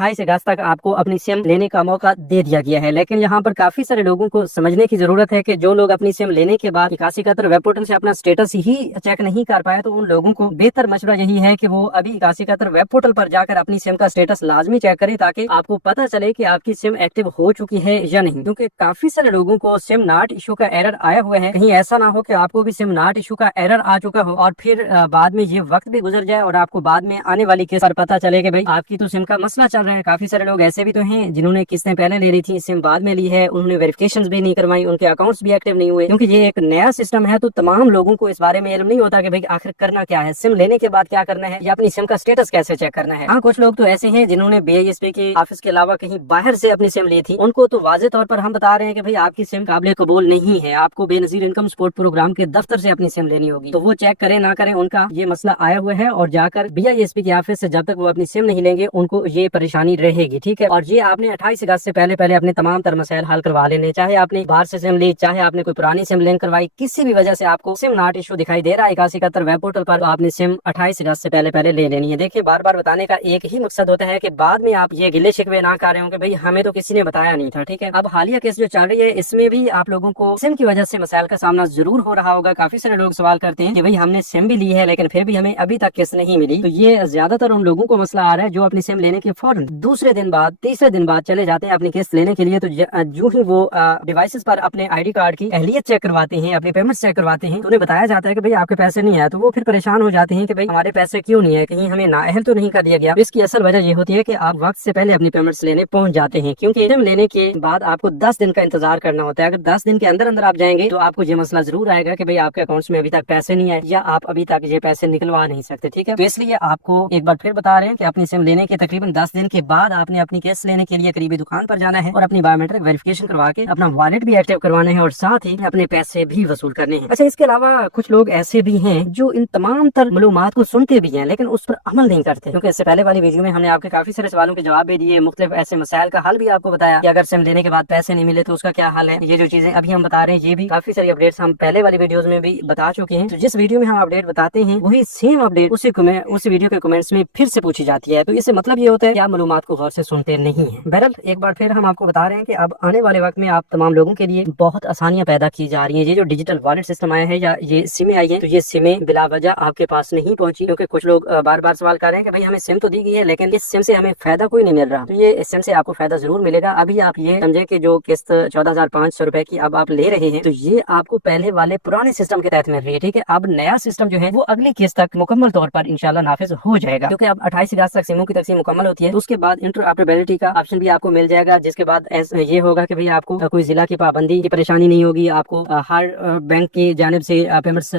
28 अगस्त तक आपको अपनी सिम लेने का मौका दे दिया गया है। लेकिन यहाँ पर काफी सारे लोगों को समझने की जरूरत है कि जो लोग अपनी सिम लेने के बाद 8171 वेब पोर्टल से अपना स्टेटस ही चेक नहीं कर पाए, तो उन लोगों को बेहतर मशवरा यही है कि वो अभी 8171 वेब पोर्टल पर जाकर अपनी सिम का स्टेटस लाजमी चेक करें, ताकि आपको पता चले कि आपकी सिम एक्टिव हो चुकी है या नहीं। क्योंकि काफी सारे लोगों को सिम नॉट इशू का एरर आया हुआ है। कहीं ऐसा ना हो कि आपको भी सिम नॉट इशू का एरर आ चुका हो और फिर बाद में ये वक्त भी गुजर जाए और आपको बाद में आने वाली केस पर पता चले कि भाई आपकी तो सिम का मसला चल रहा है। काफी सारे लोग ऐसे भी तो हैं जिन्होंने किस्तें पहले ले ली थी, सिम बाद में ली है, उन्होंने वेरिफिकेशन भी नहीं करवाई, उनके अकाउंट्स भी एक्टिव नहीं हुए। क्योंकि ये एक नया सिस्टम है तो तमाम लोगों को इस बारे में इल्म नहीं होता कि भाई आखिर करना क्या है, सिम लेने के बाद क्या करना है या अपनी सिम का स्टेटस कैसे चेक करना है। हाँ, कुछ लोग तो ऐसे हैं जिन्होंने BISP के ऑफिस के अलावा कहीं बाहर से अपनी सिम ली थी, उनको तो वाज़े तौर पर हम बता रहे हैं कि भाई आपकी सिम काबिल कबूल नहीं है, आपको बेनजीर इनकम सपोर्ट प्रोग्राम के दफ्तर से अपनी सिम लेनी होगी। तो वो चेक करें ना करें, उनका ये मसला आया हुआ है और जाकर BISP के ऑफिस से जब तक वो अपनी सिम नहीं लेंगे उनको ये परेशानी रहेगी। ठीक है, और ये आपने 28 अगस्त से पहले अपने तमाम तर मसाइल हल करवा लेने, चाहे आपने बाहर से सिम ली, चाहे आपने कोई पुरानी सिम लिंक करवाई, किसी भी वजह से आपको सिम नॉट इशू दिखाई दे रहा है 8171 वेब पोर्टल पर, तो आपने सिम 28 अगस्त से पहले ले लेनी है। देखिए, बार बार बताने का एक ही मकसद होता है कि बाद में आप ये गिले शिकवे ना कर रहे हो कि भाई हमें तो किसी ने बताया नहीं था। ठीक है, अब हालिया केस जो चल रही है इसमें भी आप लोगों को सिम की वजह से मसाइल का सामना जरूर हो रहा होगा। काफी सारे लोग सवाल करते हैं कि भाई हमने सिम भी ली है लेकिन फिर भी हमें अभी तक किस्त नहीं मिली। तो ये ज्यादातर उन लोगों को मसला आ रहा है जो अपनी सिम लेने के फौरन दूसरे दिन बाद, तीसरे दिन बाद चले जाते हैं अपनी किस्त लेने के लिए। तो जो ही वो डिवाइसेस पर अपने ID कार्ड की अहलियत चेक करवाते हैं, अपने पेमेंट्स चेक करवाते हैं, तो उन्हें बताया जाता है कि भाई आपके पैसे नहीं आए। तो वो फिर परेशान हो जाते हैं कि भाई हमारे पैसे क्यों नहीं है, कहीं हमें नाअहल तो नहीं कर दिया गया। इसकी असल वजह ये होती है कि आप वक्त से पहले अपनी पेमेंट्स लेने पहुंच जाते हैं, क्योंकि सिम लेने के बाद आपको 10 दिन का इंतजार करना होता है। अगर 10 दिन के अंदर अंदर आप जाएंगे तो आपको ये मसला जरूर आएगा कि भाई आपके अकाउंट्स में अभी तक पैसे नहीं आए या आप अभी तक ये पैसे निकलवा नहीं सकते। ठीक है, तो इसलिए आपको एक बार फिर बता रहे हैं कि अपनी सिम लेने के तकरीबन 10 दिन के बाद आपने अपनी किस्त लेने के लिए करीबी दुकान पर जाना है और अपनी बायोमेट्रिक वेरिफिकेशन करवा के अपना वॉलेट भी एक्टिव करवाना है और साथ ही अपने पैसे भी वसूल करने हैं। अच्छा, इसके अलावा कुछ लोग ऐसे भी हैं जो इन तमाम तर मालूमात को सुनते भी हैं लेकिन उस पर अमल नहीं करते। क्योंकि इससे पहले वाली वीडियो में हमने आपके काफी सारे सवालों के जवाब भी दिए, मुख्तलिफ ऐसे मसाइल का हल भी आपको बताया कि अगर सिम लेने के बाद पैसे नहीं मिले तो उसका क्या हाल है। ये जो चीजें अभी हम बता रहे हैं ये भी काफी सारी अपडेट्स हम पहले वाली वीडियोस में भी बता चुके हैं। तो जिस वीडियो में हम अपडेट बताते हैं वही सेम अपडेट उस वीडियो के कमेंट्स में फिर से पूछी जाती है। तो इससे मतलब ये होता है कि आप मालूमात को गौर से सुनते नहीं है। बहरहाल एक बार फिर हम आपको बता रहे हैं कि अब आने वाले वक्त में आप तमाम लोगों के लिए बहुत आसानियां पैदा की जा रही हैं। ये जो डिजिटल वॉलेट सिस्टम आया है या ये सिमें आई है, तो ये सिमें बिला वजह आपके पास नहीं पहुंची, क्योंकि कुछ लोग बार बार सवाल कर रहे हैं कि भाई हमें सिम तो दी गई है लेकिन इस सिम से हमें फायदा कोई नहीं मिल रहा। तो ये इस सिम से आपको फायदा जरूर मिलेगा। अभी आप ये समझे कि जो किस्त 14,500 रुपए की अब आप ले रहे हैं तो ये आपको पहले वाले पुराने सिस्टम के तहत मिल रही है। ठीक है, अब नया सिस्टम जो है वो अगली किस्त तक मुकम्मल तौर पर इंशाल्लाह नाफिज हो जाएगा, क्योंकि अब 28 अगस्त तक सिमों की तकसीम मुकम्मल होती है। तो उसके बाद इंटरऑपरेबिलिटी का ऑप्शन भी आपको मिल जाएगा, जिसके बाद ये होगा कि भाई आपको कोई जिला की पाबंदी की परेशानी नहीं होगी। आपको हर बैंक की जानिब से पेमेंट्स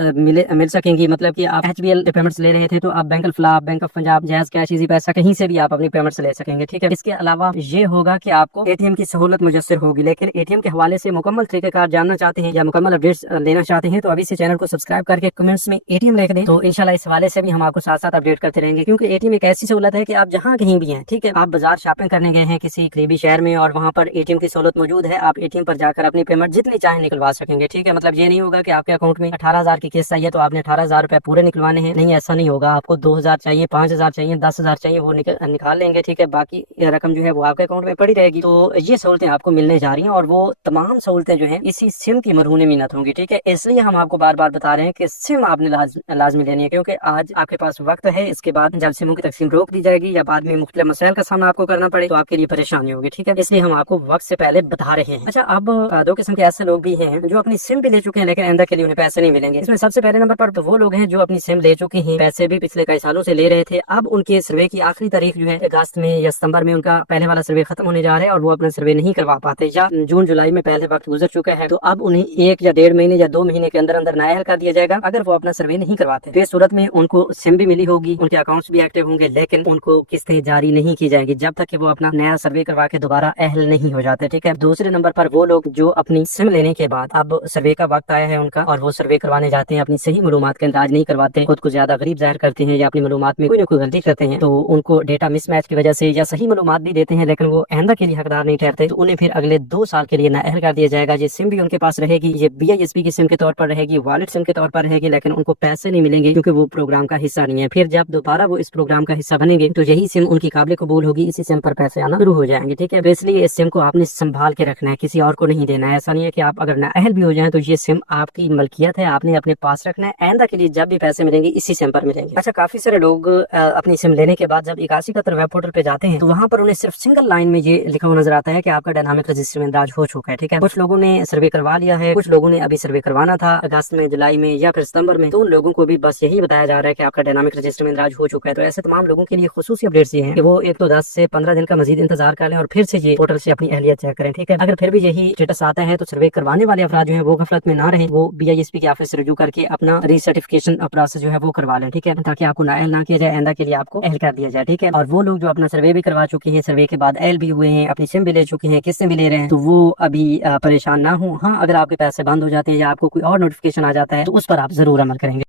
मिल सकेंगी। मतलब कि आप HBL पेमेंट्स ले रहे थे तो आप bank Alfalah, bank of Punjab, Jazz cash, easypaisa, कहीं से भी आप अपनी पेमेंट्स ले सकेंगे। ठीक है, इसके अलावा ये होगा कि आपको ATM की सहूलत मुयस्सर होगी। लेकिन ATM के हवाले से मुकम्मल तरीक़ेकार जानना चाहते हैं या मुकम्मल अपडेट्स लेना चाहते हैं तो अभी से चैनल को सब्सक्राइब करके कमेंट्स में ATM लिख दें। तो इंशाल्लाह इस हवाले से भी हम आपको साथ साथ अपडेट करते रहेंगे, क्योंकि ATM एक ऐसी सहूलत है कि आप जहाँ कहीं भी हैं, ठीक है, आप बाजार शॉपिंग करने गए हैं किसी करीबी शहर में और वहाँ पर ATM की सहूलत मौजूद है, आप ATM पर जाकर अपनी पेमेंट जितनी चाहे निकलवा सकेंगे। ठीक है, मतलब ये नहीं होगा कि आपके अकाउंट में 18,000 की किस्त आई है तो आपने 18,000 रुपए पूरे निकलवाने हैं। नहीं, ऐसा नहीं होगा। आपको 2,000 चाहिए, 5,000 चाहिए, 10,000 चाहिए, वो निकाल लेंगे। ठीक है, बाकी रकम जो है वो आपके अकाउंट में पड़ी रहेगी। तो ये सहूलतें आपको मिलने जा रही हैं और वो तमाम सहूलतें जो है इसी सिम की मरहून मिन्नत होंगी। ठीक है, इसलिए हम आपको बार बार बता रहे हैं कि सिम आपने लाजमी लेनी है, क्योंकि आज आपके पास वक्त है। इसके बाद जब सिमों की तकसीम रोक दी जाएगी या बाद में मुख्तलिफ मसाइल का सामना आपको करना पड़े तो आपके लिए परेशानी होगी। ठीक है, इसलिए हम आपको वक्त से पहले बता रहे हैं। अच्छा, अब दो किस्म के ऐसे लोग भी हैं जो अपनी सिम भी ले चुके हैं लेकिन आइंदा के लिए उन्हें पैसे नहीं मिलेंगे। इसमें सबसे पहले नंबर पर तो वो लोग हैं जो अपनी सिम ले चुके हैं, पैसे भी पिछले कई सालों से ले रहे थे। अब उनके सर्वे की आखिरी तारीख जो है अगस्त में या सितंबर में उनका पहले वाला सर्वे खत्म होने जा रहा है और वो अपना सर्वे नहीं करवा पाते, या जून जुलाई में पहले वक्त गुजर चुका है। तो अब उन्हें 1 या 1.5 महीने या 2 महीने के अंदर अंदर नाअहल कर दिया जाएगा अगर वो अपना सर्वे नहीं करवाते। तो इस सूरत में उनको सिम भी मिली होगी, उनके अकाउंट्स भी एक्टिव होंगे, लेकिन उनको किस्तें जारी नहीं की जाएंगी जब तक कि वो अपना नया सर्वे करवा के दोबारा अहल नहीं हो जाते। ठीक है, दूसरे नंबर पर वो लोग जो अपनी सिम लेने के बाद अब सर्वे का वक्त आया है उनका और वो सर्वे करवाने जाते हैं, अपनी सही मालूमात का इंतजाज नहीं करवाते, खुद को ज्यादा गरीब जाहिर करते हैं या अपनी मालूमात में कोई न कोई गलती करते हैं, तो उनको डेटा मिसमैच की वजह से या सही मालूमात भी देते हैं लेकिन वो आइंदा के लिए हकदार नहीं ठहरते, तो उन्हें फिर अगले 2 साल के लिए नाअहल कर दिया जाएगा। ये सिम भी उनके पास रहेगी, ये BISP की सिम के तौर पर रहेगी, वॉलेट सिम के तौर पर रहेगी, लेकिन उनको पैसे नहीं मिलेंगे क्योंकि वो प्रोग्राम का हिस्सा नहीं है। फिर जब दोबारा वो इस प्रोग्राम का हिस्सा बनेंगे तो यही सिम उनकी काबिल قبول ہوگی اسی سم پر پیسے آنا شروع ہو جائیں گے، ٹھیک ہے۔ اس لیے اس سم کو آپ نے سنبھال کے رکھنا ہے، کسی اور کو نہیں دینا ہے۔ ایسا نہیں ہے کہ آپ اگر نااہل بھی ہو جائیں تو یہ سم آپ کی ملکیت ہے، آپ نے اپنے پاس رکھنا ہے، آئندہ کے لیے جب بھی پیسے ملیں گے اسی سم پر ملیں گے۔ اچھا، کافی سارے لوگ اپنی سم لینے کے بعد جب 8171 ویب پورٹل پہ جاتے ہیں تو وہاں پر انہیں صرف سنگل لائن میں یہ لکھا ہوا نظر آتا ہے کہ آپ کا ڈائنامک رجسٹر میں اندراج ہو چکا ہے، ٹھیک ہے۔ کچھ لوگوں نے سروے کروا لیا ہے، کچھ لوگوں نے ابھی سروے کروانا تھا اگست میں، جولائی میں یا پھر ستمبر میں، تو ان لوگوں کو بھی بس یہی بتایا جا رہا ہے کہ آپ کا ڈائنامک رجسٹر میں اندراج ہو چکا ہے۔ تو ایسے تمام لوگوں کے لیے خصوصی اپڈیٹس یہ ہیں کہ وہ ایک تو 10 سے 15 دن کا مزید انتظار کر لیں اور پھر سے یہ پورٹل سے اپنی اہلیت چیک کریں، ٹھیک ہے۔ اگر پھر بھی یہی اسٹیٹس آتا ہے تو سروے کروانے والے افراد جو ہیں وہ غفلت میں نہ رہیں، وہ BISP کے آفس سے رجوع کر کے اپنا ری سرٹیفکیشن پروسیس جو ہے وہ کروا لیں، ٹھیک ہے، تاکہ آپ کو نااہل نہ کیا جائے، آئندہ کے لیے آپ کو اہل کر دیا جائے، ٹھیک ہے۔ اور وہ لوگ جو اپنا سروے بھی کروا چکے ہیں، سروے کے بعد اہل بھی ہوئے ہیں، اپنی سم بھی لے چکے ہیں، قسطیں بھی لے رہے ہیں، تو وہ ابھی پریشان نہ ہوں۔ ہاں، اگر آپ کے پیسے بند ہو جاتے ہیں یا آپ کو کوئی اور نوٹیفکیشن آ جاتا ہے تو اس پر آپ ضرور عمل کریں گے۔